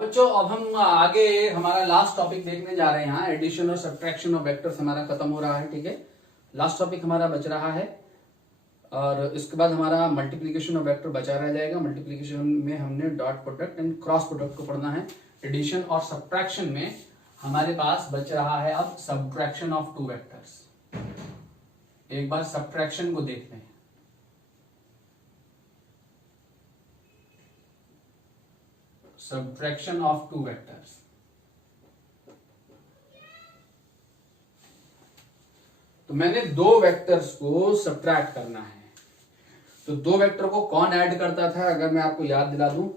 बच्चों अब हम आगे हमारा लास्ट टॉपिक देखने जा रहे हैं। यहाँ एडिशन और सब्ट्रैक्शन ऑफ वेक्टर्स हमारा खत्म हो रहा है। ठीक है, लास्ट टॉपिक हमारा बच रहा है और इसके बाद हमारा मल्टीप्लीकेशन ऑफ वेक्टर बचा रह जाएगा। मल्टीप्लीकेशन में हमने dot product and cross product को पढ़ना है। एडिशन और सब्ट्रैक्शन में हमारे पास बच रहा है अब सब्ट्रैक्शन ऑफ टू वेक्टर्स। एक बार सब्ट्रैक्शन को देख लें। सब्ट्रैक्शन ऑफ टू वेक्टर्स, तो मैंने दो वेक्टर्स को सब्ट्रैक्ट करना है। तो दो वेक्टर को कौन ऐड करता था, अगर मैं आपको याद दिला दूं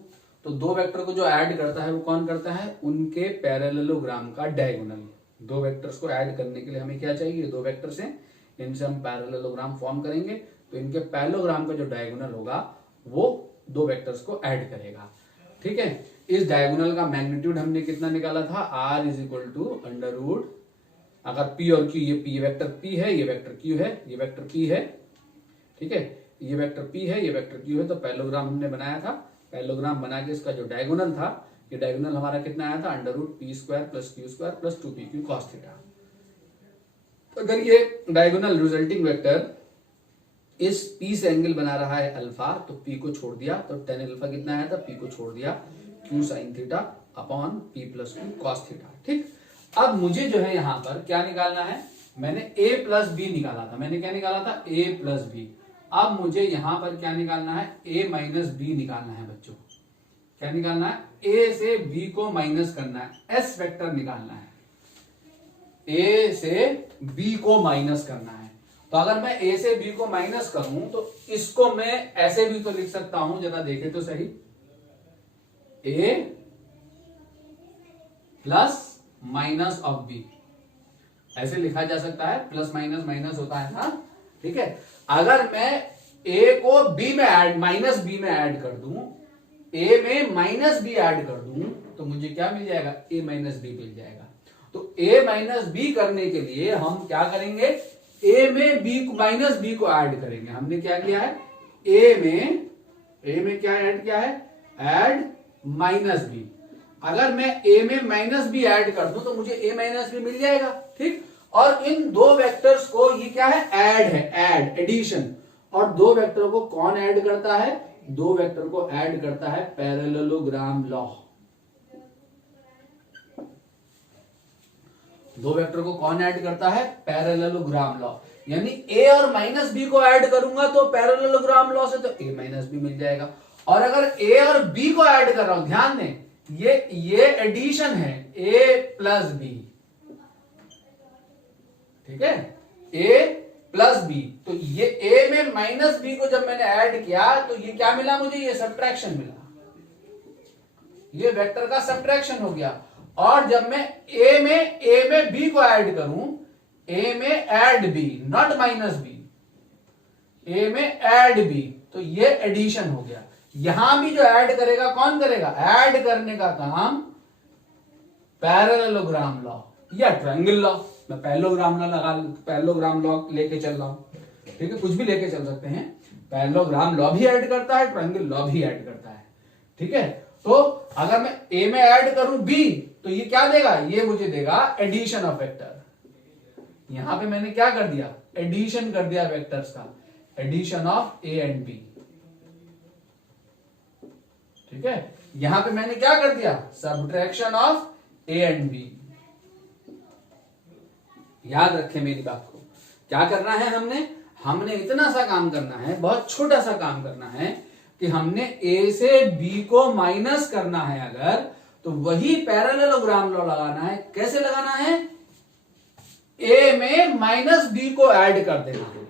तो दो वेक्टर को जो ऐड करता है वो कौन करता है, उनके पैरेललोग्राम का डायगोनल। दो वेक्टर्स को ऐड करने के लिए हमें क्या चाहिए, दो वेक्टर्स हैं, इनसे हम पैरेललोग्राम फॉर्म करेंगे तो इनके पैरेललोग्राम का जो डायगोनल होगा वो दो वेक्टर्स को ऐड करेगा। ठीक है, इस डायगोनल का मैग्नीट्यूड हमने कितना निकाला था, r is equal to under root, अगर p और q, ये वेक्टर p है, ये वेक्टर q है, ये वेक्टर p है। ठीक है, ये वेक्टर p है, ये वेक्टर q है, तो पैरेललोग्राम हमने बनाया था। पैरेललोग्राम बना के इसका जो डायगोनल था, ये डायगोनल हमारा कितना आया था, under root p square plus q square plus 2pq cos theta. अगर ये डायगोनल रिजल्टिंग वेक्टर इस p से एंगल बना रहा है अल्फा, तो p को छोड़ दिया तो tan अल्फा कितना आया था, p को छोड़ दिया q sin theta upon p plus q cos theta. ठीक, अब मुझे जो है यहां पर क्या निकालना है, मैंने a प्लस बी निकाला था। मैंने क्या निकाला था, a प्लस बी। अब मुझे यहां पर क्या निकालना है, a माइनस बी निकालना है। बच्चों क्या निकालना है, a से b को माइनस करना है, s वेक्टर निकालना है, a से b को माइनस करना है। तो अगर मैं a से b को माइनस करूं तो इसको मैं ऐसे भी तो लिख सकता हूं, जरा देखे तो सही, a plus minus of B, ऐसे लिखा जा सकता है। प्लस माइनस माइनस होता है ना। ठीक है, अगर मैं a को b में ऐड, माइनस b में ऐड कर दूं, a में माइनस b ऐड कर दूं, तो मुझे क्या मिल जाएगा, a माइनस b मिल जाएगा। तो a माइनस b करने के लिए हम क्या करेंगे, a में b माइनस b को ऐड करेंगे। हमने क्या किया है, a में क्या ऐड किया है, ऐड माइनस b। अगर मैं a में माइनस बी ऐड कर दूं तो मुझे a माइनस बी मिल जाएगा। ठीक, और इन दो वेक्टर्स को, ये क्या है, ऐड है, ऐड, एडिशन। और दो वेक्टर को कौन ऐड करता है, दो वेक्टर को ऐड करता है पैरेललोग्राम लॉ। दो वेक्टर को कौन ऐड करता है, पैरेललोग्राम लॉ। यानी a और माइनस बी को ऐड करूंगा तो पैरेललोग्राम लॉ से तो a माइनस बी मिल जाएगा। और अगर a और b को ऐड कर रहा हूं, ध्यान दें, ये एडिशन है, a प्लस बी। ठीक है, a प्लस बी, तो ये a में माइनस बी को जब मैंने ऐड किया तो ये क्या मिला मुझे, ये सब्ट्रैक्शन मिला, ये वेक्टर का सब्ट्रैक्शन हो गया। और जब मैं a में b को ऐड करूं, a में add b, not minus b, a में ऐड b, तो ये एडिशन हो गया। यहां भी जो ऐड करेगा कौन करेगा, ऐड करने का काम पैरेललोग्राम लॉ या ट्रायंगल लॉ। मैं पैरेललोग्राम लॉ लेके चल रहा हूं। ठीक है, कुछ भी लेके चल सकते हैं। पैरेललोग्राम लॉ भी ऐड करता है, ट्रायंगल लॉ भी ऐड करता है। ठीक है, तो अगर मैं a में ऐड करूं b, तो ये क्या देगा, ये मुझे देगा एडिशन ऑफ वेक्टर। यहां पे मैंने क्या कर दिया, एडिशन कर दिया वेक्टर्स का, addition of a and b। ठीक है, यहां पे मैंने क्या कर दिया, subtraction of a and b। याद रखें मेरी बात को, क्या करना है, हमने इतना सा काम करना है, बहुत छोटा सा काम करना है कि हमने a से b को माइनस करना है अगर, तो वही पैरेललोग्राम लॉ लगाना है। कैसे लगाना है, a में माइनस b को ऐड कर देना है।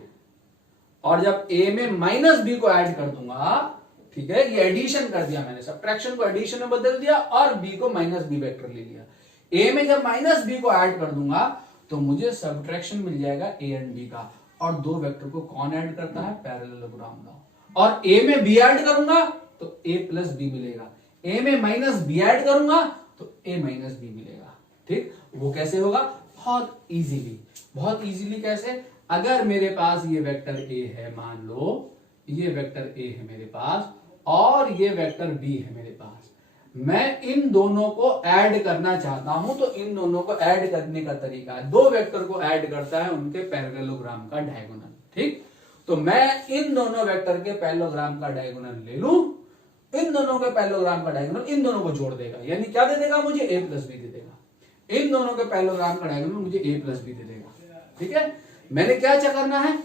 और जब a में माइनस b को ऐड कर दूंगा, ठीक है, ये एडिशन कर दिया मैंने, सब्ट्रैक्शन को एडिशन में बदल दिया और b को माइनस b वेक्टर ले लिया। a में जब माइनस b को ऐड कर दूंगा तो मुझे सब्ट्रैक्शन मिल जाएगा a एंड b का। और दो वेक्टर को कौन ऐड करता है, पैरेललोग्राम लॉ। और a में b ऐड करूंगा तो a प्लस b मिलेगा, a में माइनस b ऐड करूंगा तो a माइनस b मिलेगा। ठीक, वो कैसे होगा, बहुत इजीली कैसे, अगर मेरे पास ये वेक्टर a है, मान लो ये वेक्टर a है मेरे पास और ये वेक्टर b है मेरे पास। मैं इन दोनों को ऐड करना चाहता हूं, तो इन दोनों को ऐड करने का तरीका है, दो वेक्टर को ऐड करता है उनके पैरेललोग्राम का डायगोनल। ठीक, तो मैं इन दोनों वेक्टर के पैरेललोग्राम का डायगोनल ले लूं, इन दोनों के पैरेललोग्राम का डायगोनल इन दोनों को जोड़ देगा, यानी क्या दे देगा मुझे, a प्लस बी दे देगा। इन दोनों के पैरेललोग्राम का डायगोनल मुझे a प्लस बी दे देगा। ठीक है, मैंने क्या करना है,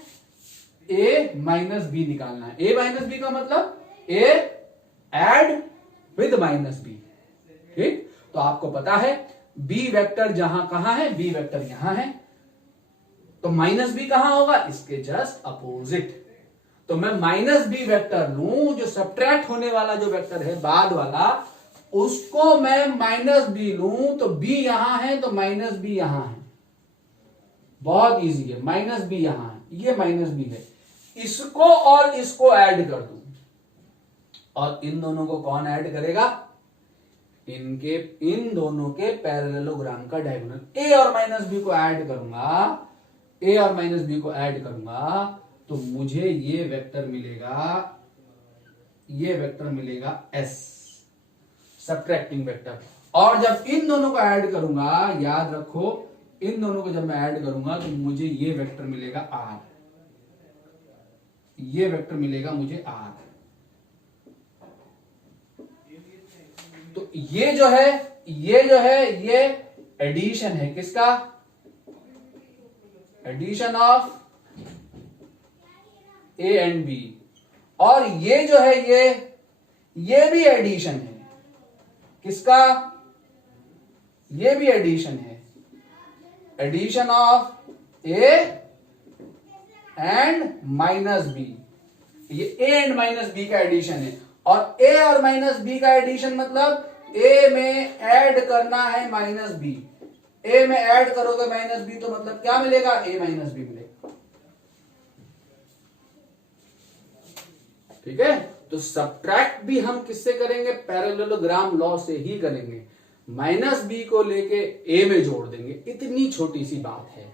a माइनस बी निकालना है। a माइनस बी का मतलब a add with minus B. ठीक, तो आपको पता है b वेक्टर जहां कहां है, b वेक्टर यहां है, तो माइनस बी कहां होगा, इसके जस्ट अपोजिट। तो मैं माइनस बी वेक्टर लूं, जो सब्ट्रैक्ट होने वाला जो वेक्टर है बाद वाला, उसको मैं माइनस बी लूं, तो बी यहां है तो माइनस बी यहां है। बहुत इजी है, माइनस बी यहां है, ये माइनस बी है, इसको और इसको ऐड कर दूं, और इन दोनों को कौन ऐड करेगा, इन दोनों के पैरेललोग्राम का डायगोनल। ए और माइनस बी को ऐड करूंगा, ए और माइनस बी को ऐड करूंगा, तो मुझे ये वेक्टर मिलेगा एस, सब्ट्रैक्टिंग वेक्टर। और जब इन दोनों को ऐड करूंगा, याद रखो, इन दोनों को जब मैं ऐड करूंगा तो मुझे ये वेक्टर मिलेगा आर, ये वेक्टर मिलेगा मुझे आर। तो ये जो है ये एडिशन है, किसका, addition of A and B. और ये जो है ये भी एडिशन है, किसका, ये भी एडिशन है, addition of A and minus B. ये ए एंड माइनस बी का एडिशन है, और ए और माइनस बी का एडिशन मतलब ए में ऐड करना है माइनस बी। ए में ऐड करोगे माइनस बी तो मतलब क्या मिलेगा, ए माइनस बी मिलेगा। ठीक है, तो सब्ट्रैक्ट भी हम किससे करेंगे, पैरेललोग्राम लॉ से ही करेंगे, माइनस बी को लेके ए में जोड़ देंगे, इतनी छोटी सी बात है।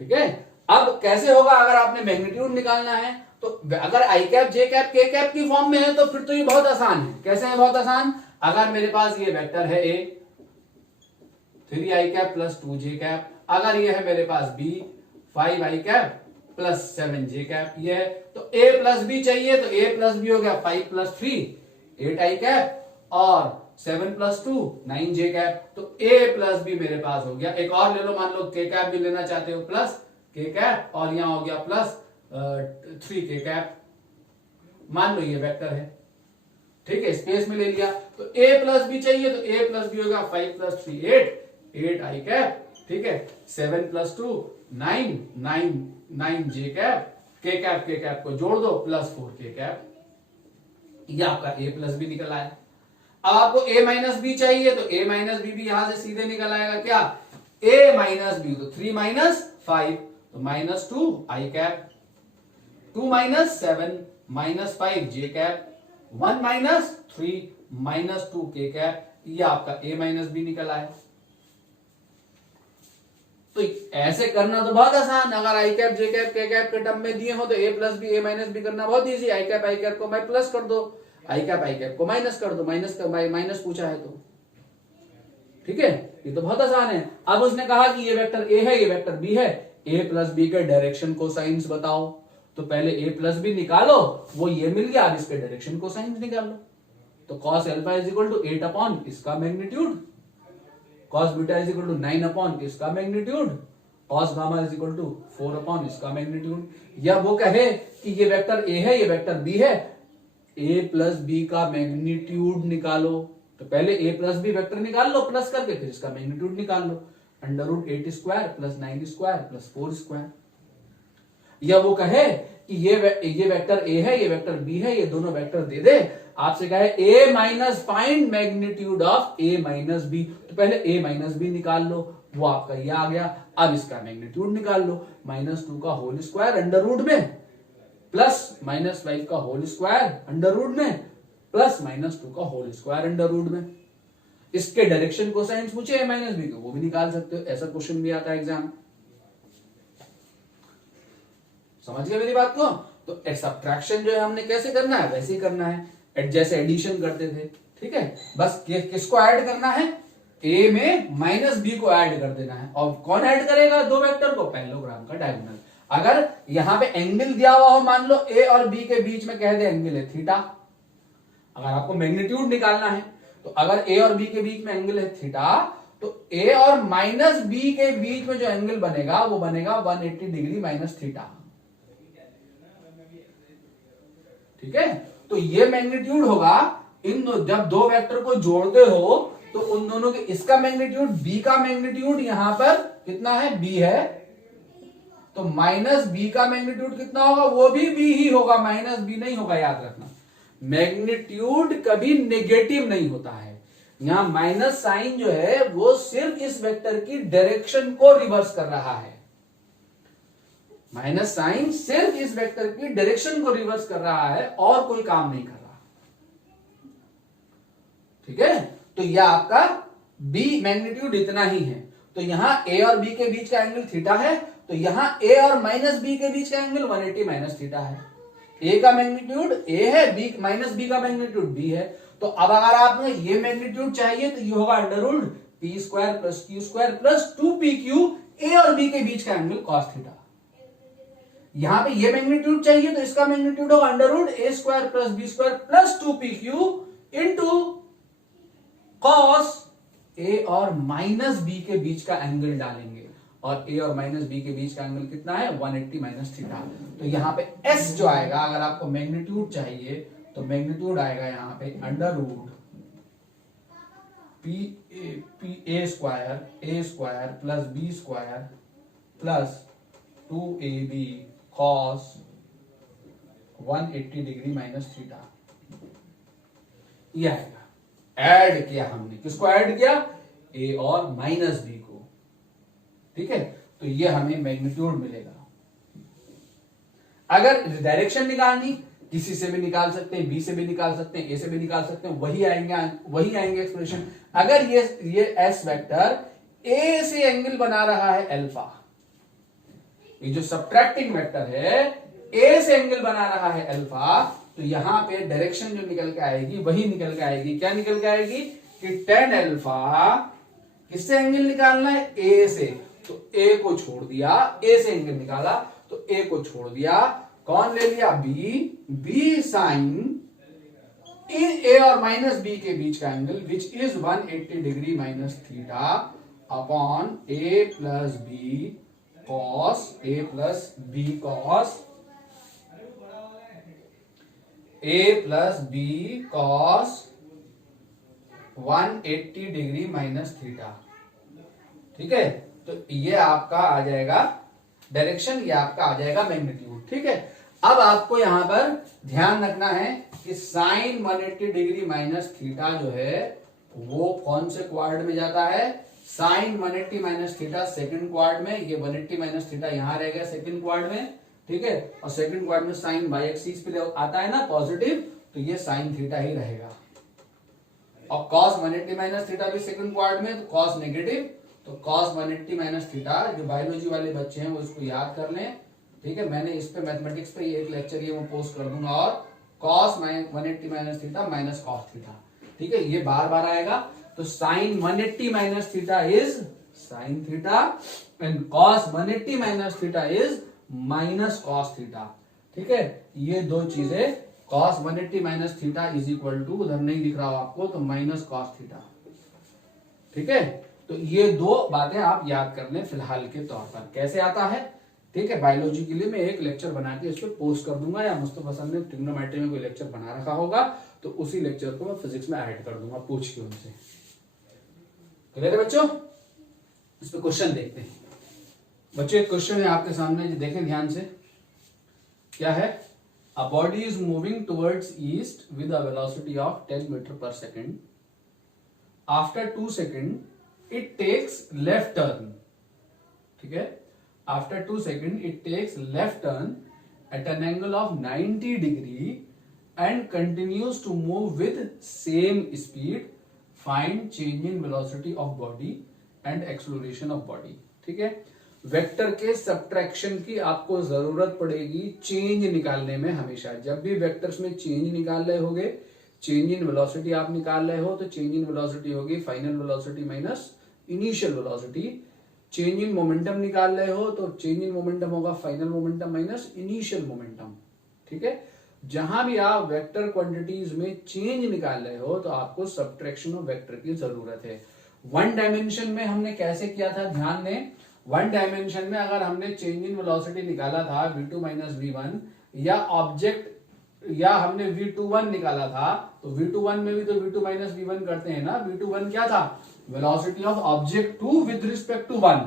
ठीक है, अब कैसे होगा, अगर आपने मैग्नीट्यूड निकालना है, तो अगर I cap J cap K cap की फॉर्म में है तो फिर तो ये बहुत आसान है। कैसे है बहुत आसान, अगर मेरे पास ये वेक्टर है ए 3 आई कैप प्लस 2 जे कैप, अगर ये है मेरे पास बी 5 आई कैप प्लस 7 जे कैप, ये है, तो ए प्लस बी चाहिए, तो ए प्लस बी हो गया 5 प्लस 3 8 आई कैप और 7 प्लस 2 9 जे कैप, तो ए प्लस बी मेरे पास हो गया। एक और ले लो, मान लो के कैप भी लेना चाहते हो, प्लस के कैप, और यहां हो गया प्लस 3 के कैप, मान लो ये वेक्टर है। ठीक है, स्पेस में ले लिया, तो a प्लस बी चाहिए, तो a प्लस बी होगा 5 प्लस 3 8 आई कैप, ठीक है, 7 प्लस 2 9 जे कैप, के कैप को जोड़ दो प्लस 4 के कैप, ये आपका a प्लस बी निकल आया। अब आपको a माइनस बी चाहिए, तो a माइनस बी भी यहां से सीधे निकल आएगा, क्या, a माइनस बी, तो 3 माइनस 5, तो माइनस 2 आई कैप, 2 माइनस 7 माइनस 5 जे कैप, 1 माइनस 3 माइनस 2 के कैप, ये आपका a माइनस बी निकल आया। तो ऐसे करना तो बहुत आसान, अगर I cap J cap K cap के टर्म में दिए हो तो a plus B a minus B करना बहुत इजी। आई कैप को मैं प्लस कर दो, आई कैप को माइनस कर दो, माइनस पूछा है तो। ठीक है, ये तो बहुत आसान है। अब उसने कहा कि ये वेक्टर a है, ये वेक्टर b है, a प्लस बी के डायरेक्शन को साइंस बताओ, तो पहले a प्लस बी निकालो, वो ये मिल गया, अब इसके डायरेक्शन को साइंस निकालो। तो cos alpha is equal to 8 upon इसका magnitude, cos beta is equal to 9 upon इसका magnitude, cos gamma is equal to 4 upon इसका मैग्नीट्यूड। या वो कहे कि ये वेक्टर a है, ये वेक्टर b है, a प्लस बी का मैग्नीट्यूड निकालो, तो पहले a प्लस बी वेक्टर निकाल लो प्लस करके, फिर इसका मैग्नीट्यूड निकाल लो, under root 8 square plus 9 square plus 4 square. या वो कहे कि ये वेक्टर a है, ये वेक्टर b है, ये दोनों वेक्टर दे दे, आपसे कहे a minus find magnitude of a minus B, तो पहले a माइनस बी निकाल लो, वो आपका ये आ गया। अब इसका मैग्नीट्यूड निकाल लो, -2 का होल स्क्वायर अंडर रूट में प्लस -5 का होल स्क्वायर अंडर रूट में प्लस -2 का होल स्क्वायर अंडर रूट में। इसके डायरेक्शन को साइंस पूछे a माइनस बी को, वो भी निकाल सकते हो, ऐसा क्वेश्चन भी आता है एग्जाम। समझ गए मेरी बात को? तो सब्ट्रैक्शन जो है हमने कैसे करना है, वैसे ही करना है, जैसे एडिशन करते थे। ठीक है, बस किसको ऐड करना है, ए में माइनस बी को ऐड कर देना है। और कौन ऐड करेगा दो वेक्टर को, पैरेललोग्राम का डायगोनल। अगर यहां पे एंगल दिया हुआ हो, मान लो ए और बी के बीच में कह दे एंगल है थीटा, अगर आपको मैग्नीट्यूड निकालना है तो अगर ए और बी के बीच में एंगल है थीटा, तो ए और माइनस बी के बीच में जो एंगल बनेगा वो बनेगा 180 डिग्री माइनस थीटा। ठीक है, तो ये मैग्नीट्यूड होगा इन जब दो वेक्टर को जोड़ते हो तो उन दोनों के, इसका मैग्नीट्यूड बी का मैग्नीट्यूड यहां पर कितना है, बी है, तो माइनस बी का मैग्नीट्यूड कितना होगा, वो भी बी ही होगा, माइनस बी नहीं होगा, याद रखना। मैग्नीट्यूड कभी नेगेटिव नहीं होता है। यहां माइनस साइन जो है वो सिर्फ इस वेक्टर की डायरेक्शन को रिवर्स कर रहा है। माइनस साइन सिर्फ इस वेक्टर की डायरेक्शन को रिवर्स कर रहा है और कोई काम नहीं कर रहा। ठीक है, तो यह आपका बी मैग्नीट्यूड इतना ही है। तो यहां ए और बी के बीच का एंगल थीटा है, तो यहां ए और माइनस बी के बीच का एंगल 180 माइनस थीटा है। ए का मैग्नीट्यूड ए है, बी माइनस बी का मैग्नीट्यूड बी है। तो अब अगर आपने ये मैग्नीट्यूड चाहिए तो ये होगा under root P square plus Q square plus 2pq, A और बी के बीच का एंगल कॉस थीटा। यहां पे ये मैग्नीट्यूड चाहिए तो इसका मैग्नीट्यूड होगा under root a square plus B square plus 2pq into cos a और माइनस बी के बीच का एंगल डालेंगे, और ए और माइनस बी के बीच का एंगल कितना है, 180 माइनस थीटा। तो यहां पे एस जो आएगा, अगर आपको मैग्नीट्यूड चाहिए तो मैग्नीट्यूड आएगा यहां पे under root P A square plus B square plus 2ab cos 180 degree minus theta. यह आएगा। ऐड किया हमने, किसको ऐड किया, ए और माइनस बी को। ठीक है, तो ये हमें मैग्नीट्यूड मिलेगा। अगर डायरेक्शन निकालनी, किसी से भी निकाल सकते हैं, बी से भी निकाल सकते हैं, ए से भी निकाल सकते हैं, वही आएंगे एक्सप्रेशन। अगर ये एस वेक्टर ए से एंगल बना रहा है अल्फा, ये जो सब्ट्रैक्टिंग वेक्टर है ए से एंगल बना रहा है अल्फा, तो यहां पे डायरेक्शन जो निकल के आएगी वही निकल के आएगी। क्या निकल के आएगी कि tan अल्फा किससे एंगल निकालना है, ए से, तो ए को छोड़ दिया, ए से एंगल निकाला तो ए को छोड़ दिया, कौन ले लिया, बी साइन इन ए और माइनस बी के बीच का angle which is 180 degree minus theta upon A plus B cos, A plus B cos, A plus B cos 180 degree minus theta. ठीक है, तो ये आपका आ जाएगा डायरेक्शन, ये आपका आ जाएगा मैग्नीट्यूड। ठीक है, अब आपको यहां पर ध्यान रखना है कि साइन 180 डिग्री माइनस थीटा जो है वो कौन से क्वाड्रेंट में जाता है, sine 180 minus theta second quadrant में, ये 180 माइनस थीटा यहां रहेगा सेकंड क्वाड्रेंट में। ठीक है, और सेकंड क्वाड्रेंट में साइन बाई एक्सिस पे आता है ना पॉजिटिव, तो ये साइन थीटा ही रहेगा। और कॉस 180 माइनस थीटा भी सेकंड क्वाड्रेंट में, तो कॉस नेगेटिव, तो कॉस 180 माइनस थीटा, जो बायोलॉजी वाले बच्चे हैं वो इसको याद कर लें। ठीक है, मैंने इस पे मैथमेटिक्स पे एक लेक्चर ये मैं पोस्ट कर दूंगा, और cos 180 minus theta minus cos theta. ठीक है, ये बार बार आएगा। तो sine 180 minus theta is sine theta and cos 180 minus theta is minus cos theta. ठीक है, ये दो चीजें, cos 180 minus theta is equal to, उधर नहीं दिख रहा हो आपको, तो माइनस कॉस थीटा। ठीक है, तो ये दो बातें आप याद कर लें फिलहाल के तौर पर। कैसे आता है, ठीक है, बायोलॉजी के लिए मैं एक लेक्चर बना के इस पर पोस्ट कर दूंगा, या मुस्तफा सर ने ट्रिग्नोमेट्री में कोई लेक्चर बना रखा होगा तो उसी लेक्चर को मैं फिजिक्स में ऐड कर दूंगा, पूछ के उनसे। क्लियर है बच्चों, इस पे क्वेश्चन देखते हैं। बच्चों एक क्वेश्चन है आपके सामने, देखें ध्यान से, क्या है, a body is moving towards east with a velocity of 10 metre per second. After 2 second it takes left turn. ठीक है, after 2 second it takes left turn at an angle of 90 degree and continues to move with same speed. Find change in velocity of body and acceleration of body. ठीक है, vector के subtraction की आपको जरूरत पड़ेगी change निकालने में। हमेशा जब भी वेक्टर्स में चेंज निकाल रहे होगे, चेंज इन वेलोसिटी आप निकाल रहे हो तो चेंज इन वेलोसिटी होगी final velocity minus initial velocity. Change in momentum निकाल रहे हो तो चेंज इन मोमेंटम होगा final momentum minus initial momentum. ठीक है, जहां भी आप वेक्टर क्वांटिटीज में चेंज निकाल रहे हो तो आपको सब्ट्रैक्शन ऑफ वेक्टर की जरूरत है। वन डायमेंशन में हमने कैसे किया था, ध्यान दें, वन डायमेंशन में अगर हमने चेंज इन वेलोसिटी निकाला था v2 माइनस v1 या ऑब्जेक्ट या हमने v21 निकाला था तो v21 में भी तो v2 माइनस v1 करते हैं ना। v21 क्या था, velocity of object 2 with respect to 1।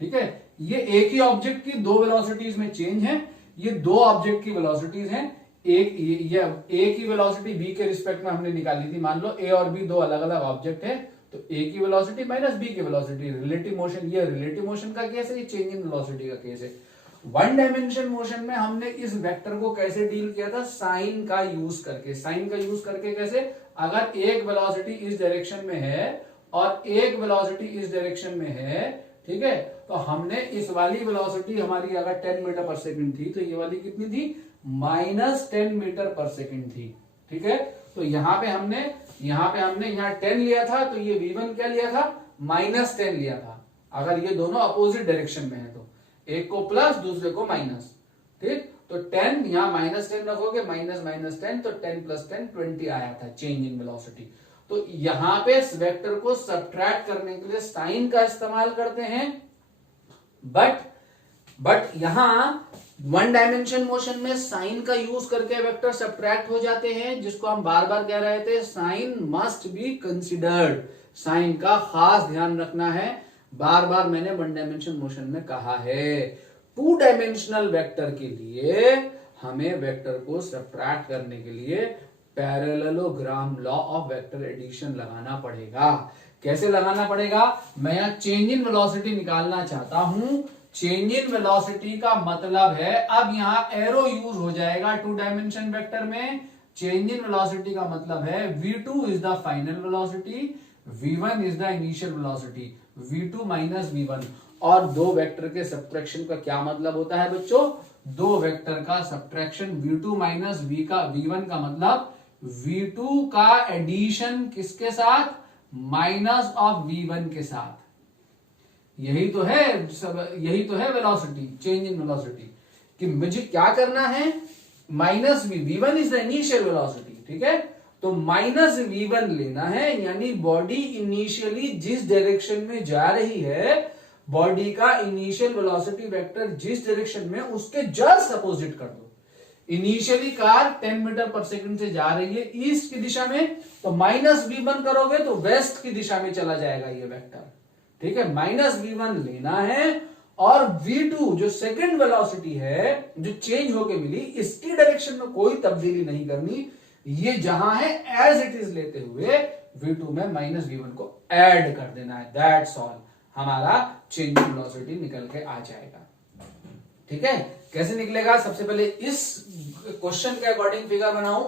ठीक है, ये एक ही ऑब्जेक्ट की दो वेलोसिटीज में चेंज है, ये दो ऑब्जेक्ट की वेलोसिटीज हैं। एक ही वेलोसिटी v के रिस्पेक्ट में हमने निकाली थी, मान लो a और b दो अलग अलग ऑब्जेक्ट है तो a की वेलोसिटी माइनस b की वेलोसिटी, रिलेटिव मोशन, ये रिलेटिव मोशन का केस है, ये चेंज इन वेलोसिटी का केस है। वन डायमेंशन मोशन में हमने इस वेक्टर को कैसे डील किया था, साइन का यूज करके। साइन का यूज करके कैसे, अगर एक वेलोसिटी इस डायरेक्शन में है और एक वेलोसिटी इस डायरेक्शन में है, ठीक है, तो हमने इस वाली वेलोसिटी हमारी अगर 10 मीटर पर सेकंड थी तो ये वाली कितनी थी, माइनस 10 मीटर पर सेकंड थी। ठीक है, तो यहाँ पे हमने यहाँ 10 लिया था तो ये v1 क्या लिया था, माइनस 10 लिया था। अगर ये दोनों अपोजिट डायरेक्शन में है तो एक को प्लस दूसरे को माइनस। ठीक, तो 10 यहाँ माइनस 10 रखोगे, माइनस माइनस 10 तो 10 प्लस 10 20 आया था चेंज इन वेलोसिटी। तो यहां पे इस वेक्टर को सब्ट्रैक्ट करने के लिए साइन का इस्तेमाल करते हैं, बट यहां वन डायमेंशन मोशन में साइन का यूज करके वेक्टर सब्ट्रैक्ट हो जाते हैं, जिसको हम बार बार कह रहे थे, sign must be considered. Sign का खास ध्यान रखना है, बार बार मैंने वन डायमेंशन मोशन में कहा है। टू डायमेंशनल वेक्टर के लिए हमें वेक्टर को सब्ट्रैक्ट करने के लिए parallelogram law of vector addition लगाना पड़ेगा। कैसे लगाना पड़ेगा, मैं यहां चेंज इन वेलोसिटी निकालना चाहता हूं। चेंज इन वेलोसिटी का मतलब है, अब यहां एरो यूज हो जाएगा टू डायमेंशन वेक्टर में। चेंज इन वेलोसिटी का मतलब है v2 is the final velocity, v1 is the initial velocity, v2 minus v1। और दो वेक्टर के सब्ट्रैक्शन का क्या मतलब होता है बच्चों, दो वेक्टर का सब्ट्रैक्शन v2 माइनस v1 का मतलब v2 का एडिशन किसके साथ, माइनस ऑफ v1 के साथ। यही तो है वेलोसिटी, चेंज इन वेलोसिटी, कि मुझे क्या करना है, minus v1 is the initial velocity. ठीक है, तो माइनस v1 लेना है, यानी बॉडी इनिशियली जिस डायरेक्शन में जा रही है, बॉडी का इनिशियल वेलोसिटी वेक्टर जिस डायरेक्शन में, उसके जस्ट अपोजिट कर दो। Initially car 10 metre per second से जा रही है ईस्ट की दिशा में, तो माइनस v1 करोगे तो वेस्ट की दिशा में चला जाएगा ये वेक्टर। ठीक है, माइनस v1 लेना है और v2 जो सेकंड वेलोसिटी है जो चेंज होके मिली, इसकी डायरेक्शन में कोई तब्दीली नहीं करनी, ये जहां है एज इट इज लेते हुए v2 में माइनस v1 को ऐड कर देना है। दैट्स ऑल, हमारा चेंज इन वेलोसिटी निकल के आ जाएगा। ठीक है, कैसे निकलेगा, सबसे पहले इस क्वेश्चन के अकॉर्डिंग फिगर बनाऊं।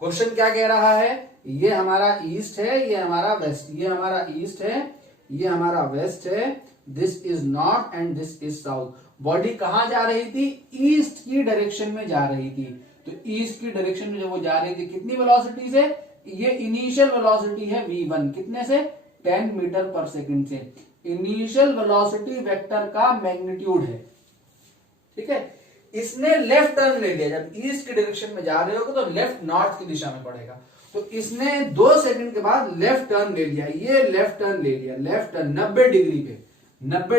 क्वेश्चन क्या कह रहा है, ये हमारा ईस्ट है, ये हमारा वेस्ट, ये हमारा ईस्ट है, ये हमारा वेस्ट है, this is north and this is south. Body कहां जा रही थी, ईस्ट की डायरेक्शन में जा रही थी। तो ईस्ट की डायरेक्शन में जब वो जा रही थी, कितनी वेलोसिटी से, ये इनिशियल वेलोसिटी है v1, कितने से, 10 मीटर पर सेकंड से। इनिशियल वेलोसिटी वेक्टर का मैग्नीट्यूड है। ठीक है, इसने लेफ्ट टर्न ले लिया, जब ईस्ट की डायरेक्शन में जा रहे हो तो लेफ्ट नॉर्थ की दिशा में पड़ेगा, तो इसने 2 सेकंड के बाद लेफ्ट टर्न ले लिया, ये लेफ्ट टर्न ले लिया, लेफ्ट टर्न 90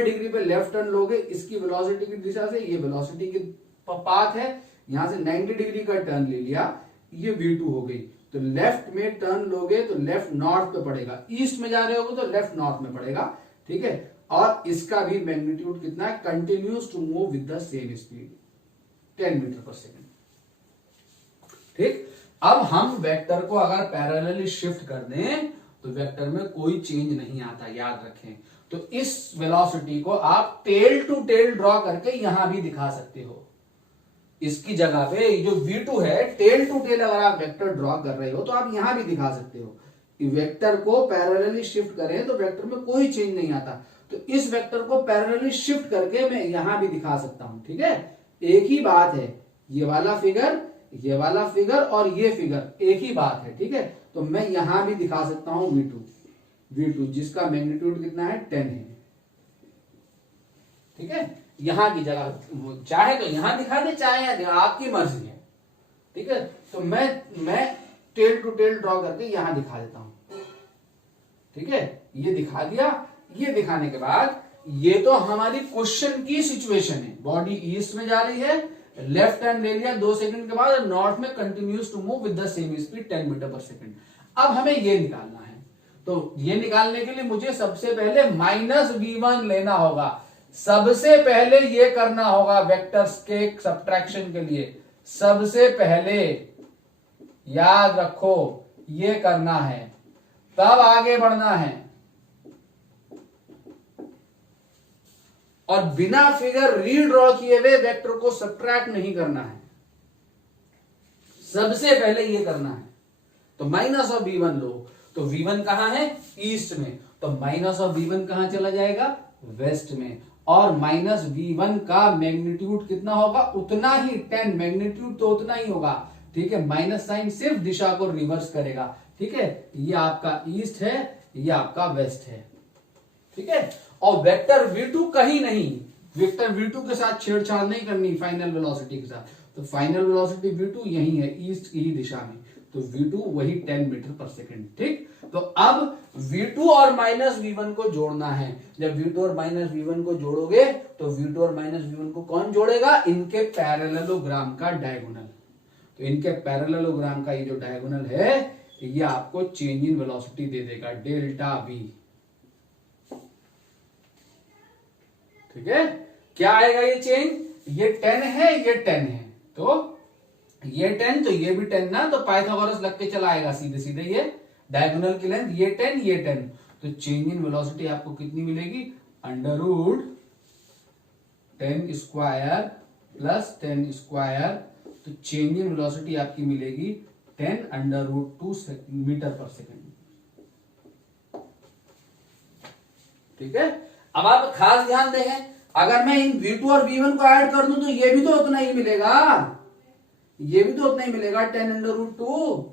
डिग्री पे लेफ्ट टर्न लोगे, इसकी वेलोसिटी की दिशा से, ये वेलोसिटी की पाथ है, यहां से 90 डिग्री का टर्न ले लिया, ये v2 हो गई। तो लेफ्ट में टर्न लोगे तो लेफ्ट नॉर्थ पे पड़ेगा, ईस्ट में जा रहे हो तो लेफ्ट नॉर्थ में पड़ेगा। ठीक है, और इसका भी मैग्नीट्यूड कितना है, continues to move with the same speed 10 metre per second. ठीक, अब हम वेक्टर को अगर पैरेलली शिफ्ट कर दें तो वेक्टर में कोई चेंज नहीं आता, याद रखें। तो इस वेलोसिटी को आप टेल टू टेल ड्रॉ करके यहां भी दिखा सकते हो। इसकी जगह पे जो v2 है, टेल टू टेल अगर आप वेक्टर ड्रॉ कर रहे हो तो आप यहां भी दिखा सकते हो। वेक्टर को पैरेलली शिफ्ट करें तो वेक्टर में कोई चेंज नहीं आता, तो इस वेक्टर को पैरेलली शिफ्ट करके मैं यहां भी दिखा सकता हूं। ठीक है, एक ही बात है, ये वाला फिगर ये वाला फिगर और ये फिगर एक ही बात है, ठीक है। तो मैं यहां भी दिखा सकता हूं V2 जिसका मैग्नीट्यूड कितना है 10 है, ठीक है। यहां की जगह चाहे तो यहां दिखा दे, चाहे आपकी मर्जी है, ठीक है। तो मैं टेल टू टेल ड्रॉ करके यहां दिखा देता हूं, ठीक है। ये दिखा दिया। ये दिखाने के बाद ये तो हमारी क्वेश्चन की सिचुएशन है, बॉडी ईस्ट में जा रही है, लेफ्ट हैंड ले लिया 2 सेकंड के बाद, नॉर्थ में continues to move with the same speed 10 metre per second. अब हमें ये निकालना है, तो ये निकालने के लिए मुझे सबसे पहले -v1 लेना होगा। सबसे पहले ये करना होगा वेक्टर्स के सब्ट्रैक्शन के लिए, सबसे पहले याद रखो ये करना है, तब आगे बढ़ना है। और बिना फिगर रीड्रॉ किए हुए वेक्टर को सब्ट्रैक्ट नहीं करना है, सबसे पहले ये करना है। तो -v1 लो, तो v1 कहां है? ईस्ट में, तो -v1 कहां चला जाएगा? वेस्ट में। और -v1 का मैग्नीट्यूड कितना होगा? उतना ही 10, मैग्नीट्यूड तो उतना ही होगा, ठीक है। माइनस साइन सिर्फ दिशा को रिवर्स करेगा, ठीक है। ये आपका ईस्ट है, ये आपका वेस्ट है, ठीक है। और वेक्टर v2 कहीं नहीं, वेक्टर v2 के साथ छेड़छाड़ नहीं करनी फाइनल वेलोसिटी के साथ। तो फाइनल वेलोसिटी v2 यही है, ईस्ट की दिशा में, तो v2 वही 10 मीटर पर सेकंड, ठीक। तो अब v2 और -v1 को जोड़ना है। जब v2 और -v1 को जोड़ोगे तो v2 और -v1 को कौन जोड़ेगा? इनके पैरेललोग्राम का डायगोनल। तो इनके पैरेललोग्राम का ये जो डायगोनल है ये आपको चेंज इन वेलोसिटी दे देगा, डेल्टा v, ठीक है। क्या आएगा ये चेंज? ये 10 है, ये 10 है, तो ये 10 तो ये भी 10 ना, तो पाइथागोरस लग के चला आएगा सीधे सीधे, ये डायगोनल की लेंथ, ये 10 ये 10, तो चेंज इन वेलोसिटी आपको कितनी मिलेगी? √10 स्क्वायर प्लस 10 स्क्वायर, तो चेंज इन वेलोसिटी आपकी मिलेगी 10√2 मीटर पर सेकेंड, ठीक है। अब आप खास ध्यान दें, अगर मैं इन v2 और v1 को ऐड कर दूं तो ये भी तो उतना ही मिलेगा, ये भी तो उतना ही मिलेगा 10√2,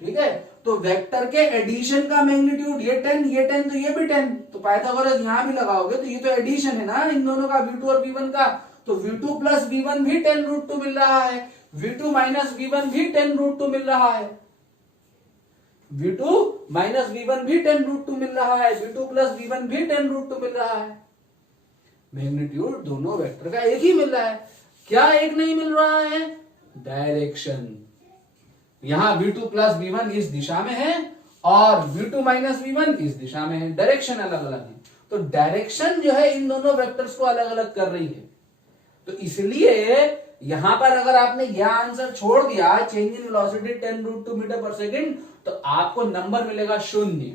ठीक है। तो वेक्टर के एडिशन का मैग्नीट्यूड ये 10 तो ये भी 10, तो पाइथागोरस यहां भी लगाओगे तो ये तो एडिशन है ना इन दोनों का, v2 और v1 का। तो v2 प्लस v1 भी 10√2 मिल रहा है, v2 माइनस v1 भी 10√2 मिल रहा है, v2 माइनस v1 भी 10√2 मिल रहा है, v2 प्लस v1 भी 10√2 मिल रहा है। मैग्नीट्यूड दोनों वेक्टर का एक ही मिल रहा है। क्या एक नहीं मिल रहा है? डायरेक्शन। यहां v2 प्लस v1 इस दिशा में है और v2 माइनस v1 इस दिशा में है, डायरेक्शन अलग अलग है। तो डायरेक्शन जो है इन दोनों वेक्टर्स को अलग अलग कर रही है। तो इसलिए यहां पर अगर आपने यह आंसर छोड़ दिया change in velocity 10√2 metre per second, तो आपको नंबर मिलेगा 0,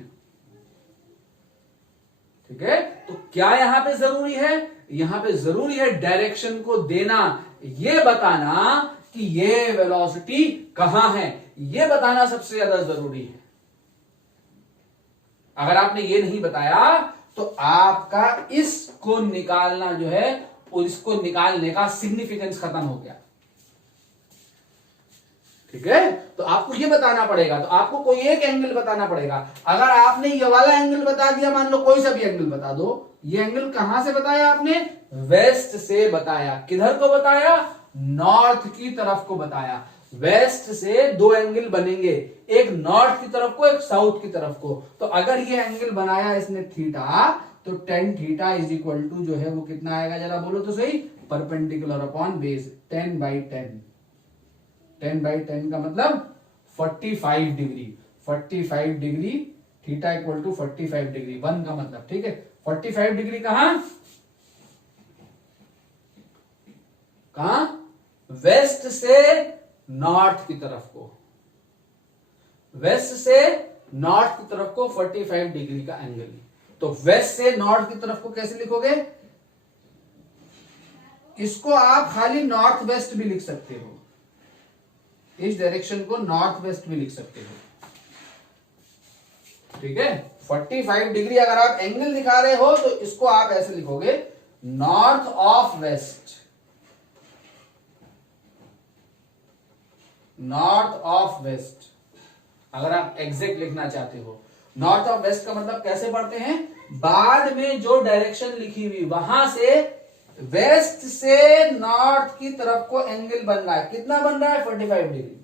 ठीक है। तो क्या यहां पे जरूरी है? यहां पे जरूरी है डायरेक्शन को देना, ये बताना कि ये वेलोसिटी कहां है, ये बताना सबसे ज्यादा जरूरी है। अगर आपने ये नहीं बताया तो आपका इसको निकालना जो है, इसको निकालने का सिग्निफिकेंस खत्म हो गया, ठीक है। तो आपको ये बताना पड़ेगा, तो आपको कोई एक एंगल बताना पड़ेगा। अगर आपने ये वाला एंगल बता दिया, मान लो कोई सा भी एंगल बता दो, ये एंगल कहां से बताया आपने? वेस्ट से बताया। किधर को बताया? नॉर्थ की तरफ को बताया। वेस्ट से दो एंगल बनेंगे, एक नॉर्थ की तरफ को, एक साउथ की तरफ को। तो अगर ये एंगल बनाया इसने थीटा, तो tan theta is equal to जो है वो कितना आएगा, जरा बोलो तो सही? Perpendicular upon base 10/10। 10/10 का मतलब 45 degree. 45 degree, theta equal to 45 degree, 1 का मतलब, ठीक है। 45 डिग्री कहां? कहां? वेस्ट से नॉर्थ की तरफ को, वेस्ट से नॉर्थ की तरफ को 45 डिग्री का एंगल। तो वेस्ट से नॉर्थ की तरफ को कैसे लिखोगे? इसको आप खाली नॉर्थ वेस्ट भी लिख सकते हो, इस डायरेक्शन को नॉर्थ वेस्ट भी लिख सकते हो, ठीक है। 45 डिग्री अगर आप एंगल दिखा रहे हो तो इसको आप ऐसे लिखोगे, north of west, north of west, अगर आप एग्जैक्ट लिखना चाहते हो। नॉर्थ ऑफ वेस्ट का मतलब कैसे पढ़ते हैं, बाद में जो डायरेक्शन लिखी हुई वहां से वेस्ट से नॉर्थ की तरफ को एंगल बन रहा है, कितना बन रहा है 45 डिग्री,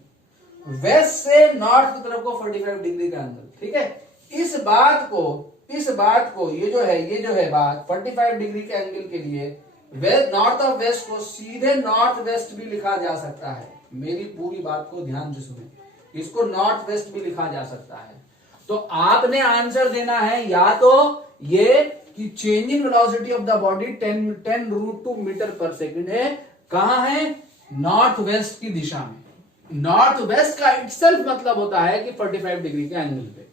वेस्ट से नॉर्थ की तरफ को 45 डिग्री का एंगल। ठीक है, इस बात को ये जो है बात 45 डिग्री के एंगल के लिए नॉर्थ ऑफ वेस्ट को सीधे नॉर्थ वेस्ट भी लिखा जा सकता है। मेरी पूरी बात को ध्यान से सुने, इसको नॉर्थ वेस्ट भी लिखा जा सकता है। तो आपने आंसर देना है या तो ये कि change in velocity of the body 10√2 metre per second है, कहां है, नॉर्थ वेस्ट की दिशा में। नॉर्थ वेस्ट का इटसेल्फ मतलब होता है कि 45 डिग्री के एंगल पे।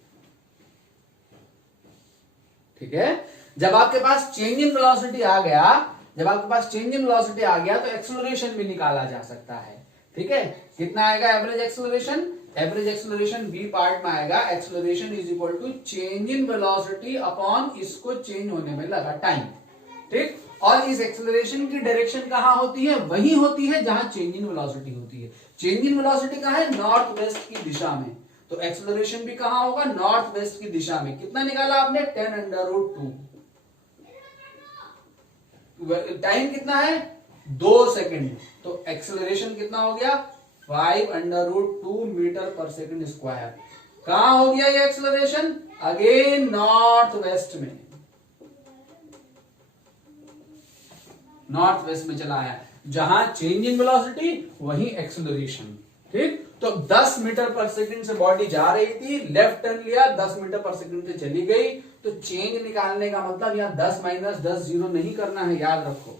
ठीक है, जब आपके पास चेंज इन वेलोसिटी आ गया तो एक्सेलरेशन भी निकाला जा सकता है। ठीक है, कितना आएगा एवरेज एक्सेलरेशन बी पार्ट में आएगा, acceleration is equal to change in velocity upon इसको चेंज होने में लगा टाइम। ठीक, और इस एक्सेलरेशन की डायरेक्शन कहां होती है, वही होती है जहां चेंज इन वेलोसिटी होती है। चेंज इन वेलोसिटी कहां है, नॉर्थ वेस्ट की दिशा में, तो एक्सेलरेशन भी कहां होगा, नॉर्थ वेस्ट की दिशा में। कितना निकाला आपने, 10√2। टाइम कितना है, 2 सेकंड, तो एक्सेलरेशन कितना हो गया, 5√2 मीटर पर सेकंड स्क्वायर। कहां हो गया ये एक्सेलरेशन, अगेन नॉर्थ वेस्ट में, नॉर्थ वेस्ट में चला है, जहां चेंज इन वेलोसिटी वही एक्सेलरेशन। ठीक, तो 10 मीटर पर सेकंड से बॉडी जा रही थी, लेफ्ट टर्न लिया, 10 मीटर पर सेकंड से चली गई, तो चेंज निकालने का मतलब यहां 10 - 10 जीरो नहीं करना है, याद रखो।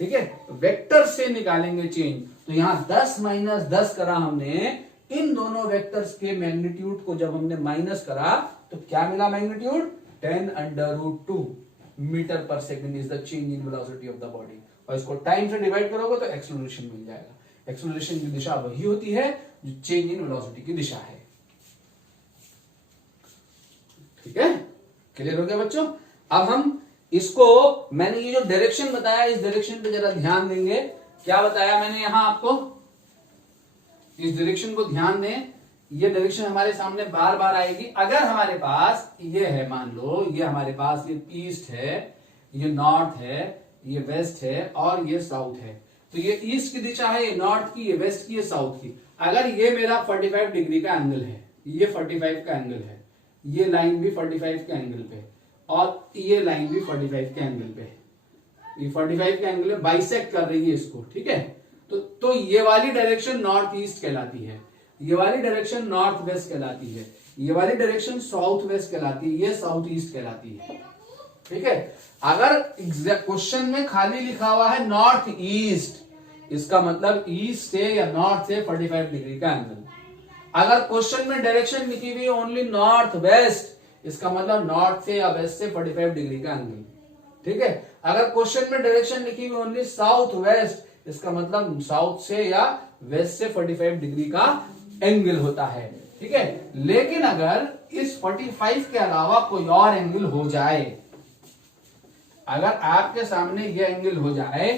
ठीक है, वेक्टर से निकालेंगे चेंज, तो यहां 10 - 10 करा हमने, इन दोनों वेक्टर्स के मैग्नीट्यूड को जब हमने माइनस करा तो क्या मिला magnitude, 10√2 metre per second is the change in velocity of the body. और इसको टाइम से डिवाइड करोगे तो एक्सेलरेशन मिल जाएगा। एक्सेलरेशन की दिशा वही होती है जो चेंज इन वेलोसिटी की दिशा है। ठीक है, क्लियर हो गया बच्चों। अब हम इसको, मैंने ये जो डायरेक्शन बताया, इस डायरेक्शन पे जरा ध्यान देंगे। क्या बताया मैंने यहां आपको, इस डायरेक्शन को ध्यान दें। ये डायरेक्शन हमारे सामने बार बार आएगी। अगर हमारे पास ये है, मान लो ये हमारे पास ये ईस्ट है, ये नॉर्थ है, ये वेस्ट है और ये साउथ है, तो ये ईस्ट की दिशा है, ये नॉर्थ की, ये वेस्ट की, ये साउथ की। अगर ये मेरा 45 डिग्री का एंगल है, ये 45 का एंगल है, ये लाइन भी 45 के एंगल पे, और ये लाइन भी 45 के एंगल पे, ये 45 के एंगल पे बाइसेक्ट कर रही है इसको। ठीक है, तो ये वाली डायरेक्शन नॉर्थ ईस्ट कहलाती है, ये वाली डायरेक्शन नॉर्थ वेस्ट कहलाती है, ये वाली डायरेक्शन साउथ वेस्ट कहलाती है, ये साउथ ईस्ट कहलाती है। ठीक है, अगर क्वेश्चन में खाली लिखा हुआ है नॉर्थ ईस्ट, इसका मतलब ईस्ट से या नॉर्थ से 45 डिग्री का एंगल। अगर क्वेश्चन में डायरेक्शन लिखी हुई ओनली नॉर्थ वेस्ट, इसका मतलब नॉर्थ से या वेस्ट से 45 डिग्री का एंगल। ठीक है, अगर क्वेश्चन में डायरेक्शन लिखी हुई ओनली साउथ वेस्ट, इसका मतलब साउथ से या वेस्ट से 45 डिग्री का एंगल होता है। ठीक है, लेकिन अगर इस 45 के अलावा कोई और एंगल हो जाए, अगर आपके सामने ये एंगल हो जाए,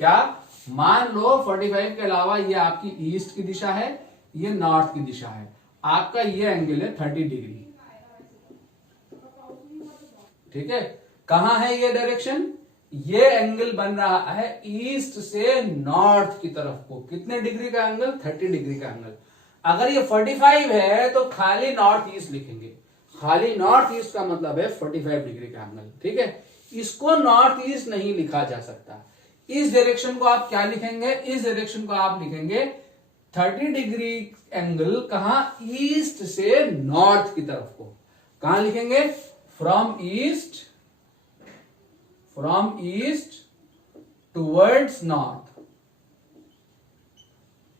क्या, मान लो 45 के अलावा ये आपकी ईस्ट की दिशा है, ये नॉर्थ की दिशा है, आपका ये एंगल है 30 डिग्री। ठीक है, कहां है ये डायरेक्शन, ये एंगल बन रहा है ईस्ट से नॉर्थ की तरफ को, कितने डिग्री का एंगल, 30 डिग्री का एंगल। अगर ये 45 है तो खाली नॉर्थ ईस्ट लिखेंगे, खाली नॉर्थ ईस्ट का मतलब है 45 डिग्री का एंगल। ठीक है, इसको नॉर्थ ईस्ट नहीं लिखा जा सकता। इस डायरेक्शन को आप क्या लिखेंगे, इस डायरेक्शन को आप लिखेंगे 30 डिग्री एंगल, कहां, ईस्ट से नॉर्थ की तरफ को। कहां लिखेंगे, फ्रॉम ईस्ट टुवर्ड्स नॉर्थ।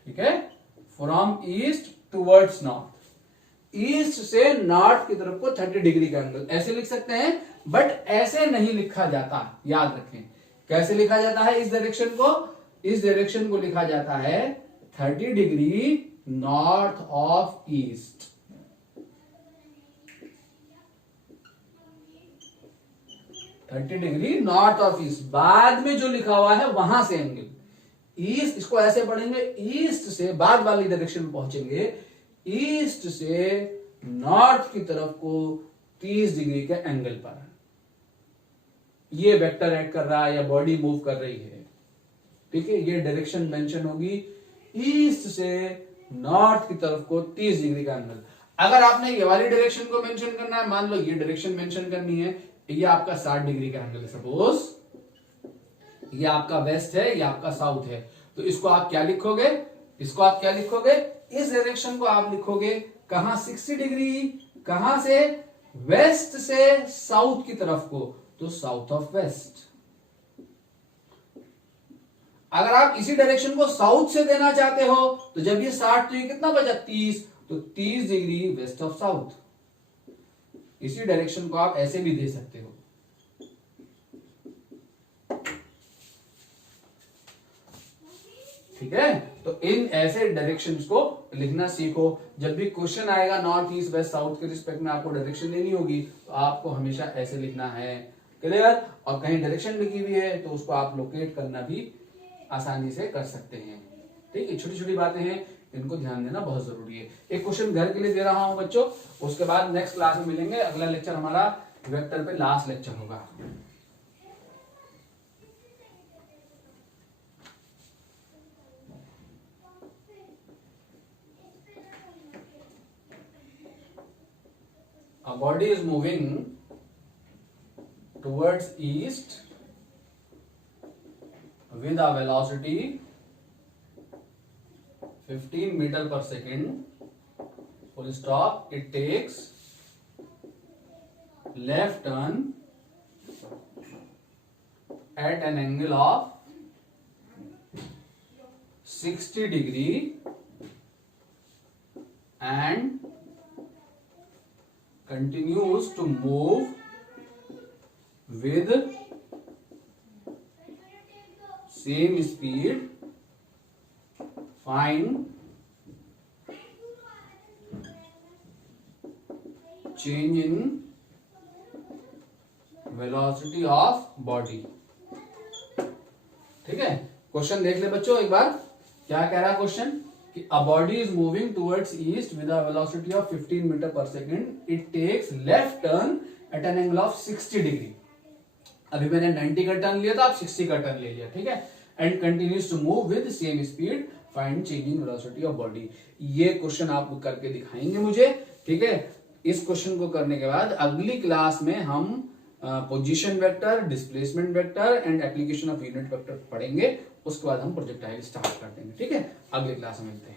ठीक है, from east towards north, east से नॉर्थ की तरफ को 30 डिग्री का एंगल, ऐसे लिख सकते हैं। बट ऐसे नहीं लिखा जाता, याद रखें। कैसे लिखा जाता है इस डायरेक्शन को, इस डायरेक्शन को लिखा जाता है 30 degree north of east. Thirty degree north of east, बाद में जो लिखा हुआ है वहां से एंगल, ईस्ट, इसको ऐसे पढ़ेंगे, ईस्ट से बाद वाली डायरेक्शन में पहुंचेंगे, ईस्ट से नॉर्थ की तरफ को 30 डिग्री के एंगल पर ये वेक्टर एक्ट कर रहा है या बॉडी मूव कर रही है। ठीक है, ये डायरेक्शन मेंशन होगी, ईस्ट से नॉर्थ की तरफ को 30 डिग्री का एंगल। अगर आपने ये वाली डायरेक्शन को मेंशन करना है, मान लो ये डायरेक्शन मेंशन करनी है, ये आपका 60 डिग्री का एंगल है, सपोज ये आपका वेस्ट है, ये आपका साउथ है, तो इसको आप क्या लिखोगे, इसको आप क्या लिखोगे, इस डायरेक्शन को आप लिखोगे कहां, 60 डिग्री, कहां से, वेस्ट से साउथ की तरफ को, तो साउथ ऑफ वेस्ट। अगर आप इसी डायरेक्शन को साउथ से देना चाहते हो, तो जब ये 60 तो ये कितना बचा, 30, तो 30 डिग्री वेस्ट ऑफ साउथ। इसी डायरेक्शन को आप ऐसे भी दे सकते हो। ठीक है, तो इन ऐसे डायरेक्शंस को लिखना सीखो। जब भी क्वेश्चन आएगा नॉर्थ ईस्ट वेस्ट साउथ के रिस्पेक्ट में आपको डायरेक्शन देनी होगी, तो आपको हमेशा ऐसे लिखना है। क्लियर? और कहीं डायरेक्शन लिखी हुई है तो उसको आप लोकेट करना भी आसानी से कर सकते हैं। ठीक है, छोटी छोटी बातें हैं, इनको ध्यान देना बहुत जरूरी है। एक क्वेश्चन घर के लिए दे रहा हूं बच्चों, उसके बाद नेक्स्ट क्लास में मिलेंगे। अगला लेक्चर हमारा वेक्टर पे लास्ट लेक्चर होगा। A body is moving towards east with a velocity 15 meter per second, full stop. It takes left turn at an angle of 60 degree and continues to move with same speed. Find change in velocity of body. ठीक है, question देख ले बच्चों एक बार, क्या कह रहा है क्वेश्चन कि a body is moving towards east with a velocity of 15 meter per second. It takes left turn at an angle of 60 degree. अभी मैंने 90 का टर्न लिया था, आप 60 का टर्न ले लिया। ठीक है, and continues to move with same speed. Find changing velocity of body. ये क्वेश्चन आप करके दिखाएंगे मुझे। ठीक है, इस क्वेश्चन को करने के बाद अगली क्लास में हम position vector, displacement vector and application of unit vector पढ़ेंगे। उसके बाद हम प्रोजेक्टाइल स्टार्ट कर देंगे। ठीक है, अगली क्लास में मिलते हैं।